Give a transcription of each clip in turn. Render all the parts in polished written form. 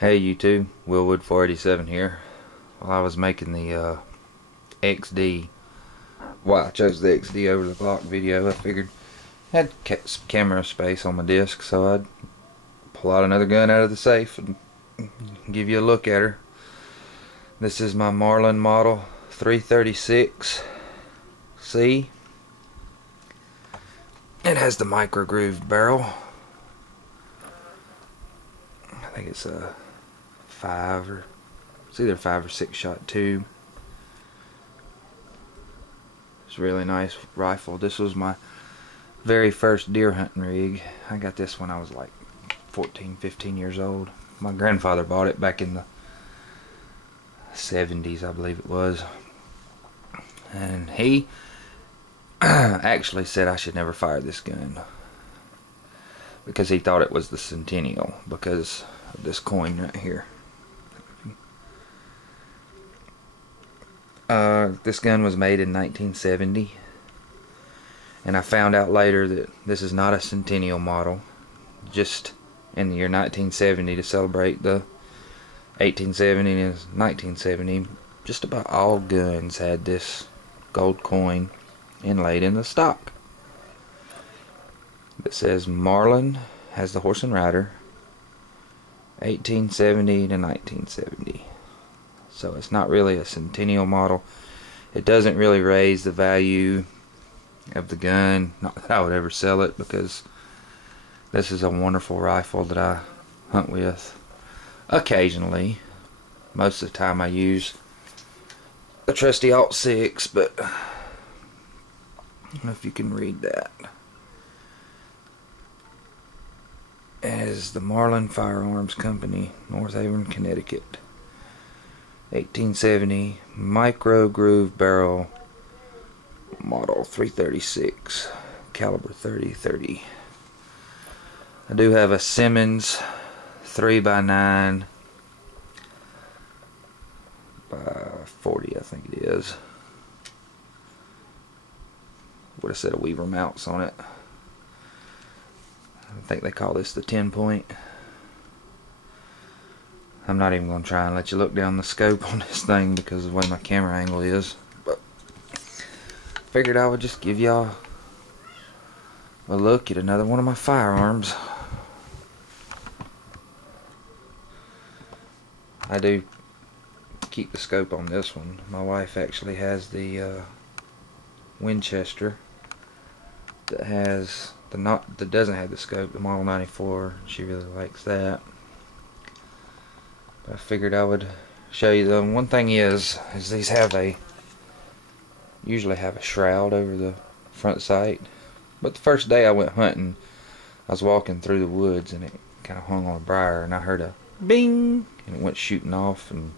Hey YouTube, Willwood 487 here. While I was making the XD, I chose the XD over the Glock video, I figured I had some camera space on my disc, so I'd pull out another gun out of the safe and give you a look at her. This is my Marlin model 336C. It has the micro groove barrel. I think it's a it's either 5 or 6 shot tube. It's a really nice rifle. This was my very first deer hunting rig. I got this when I was like 14-15 years old. My grandfather bought it back in the 70s, I believe it was, and he actually said I should never fire this gun because he thought it was the Centennial because of this coin right here. This gun was made in 1970, and I found out later that this is not a Centennial model. Just in the year 1970, to celebrate the 1870 and 1970, just about all guns had this gold coin inlaid in the stock. It says Marlin, has the horse and rider, 1870 to 1970. So it's not really a Centennial model. It doesn't really raise the value of the gun. Not that I would ever sell it, because this is a wonderful rifle that I hunt with occasionally. Most of the time I use the trusty Alt 6, but I don't know if you can read that. It is the Marlin Firearms Company, North Haven, Connecticut. 1870 micro groove barrel model 336 caliber 30-30. I do have a Simmons 3x9 by 40, I think it is. Would have said a Weaver mounts on it. I think they call this the 10-point. I'm not even going to try and let you look down the scope on this thing because of the way my camera angle is, but figured I would just give y'all a look at another one of my firearms. I do keep the scope on this one. My wife actually has the Winchester that has that doesn't have the scope, the Model 94. She really likes that. I figured I would show you them. One thing is these usually have a shroud over the front sight. But the first day I went hunting, I was walking through the woods and it kind of hung on a briar, and I heard a bing, and it went shooting off, and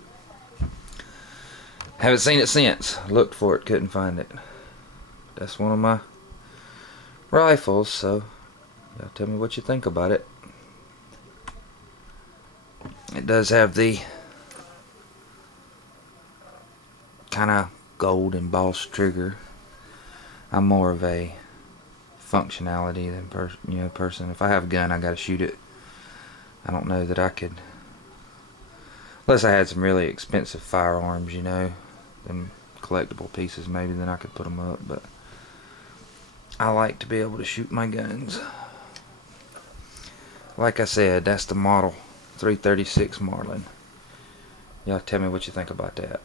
haven't seen it since. I looked for it, couldn't find it. That's one of my rifles, so y'all tell me what you think about it. It does have the kind of gold embossed trigger. I'm more of a functionality than person. If I have a gun, I gotta shoot it. I don't know that I could, unless I had some really expensive firearms, them collectible pieces, maybe then I could put them up. But I like to be able to shoot my guns. Like I said, that's the model 336 Marlin. Y'all tell me what you think about that.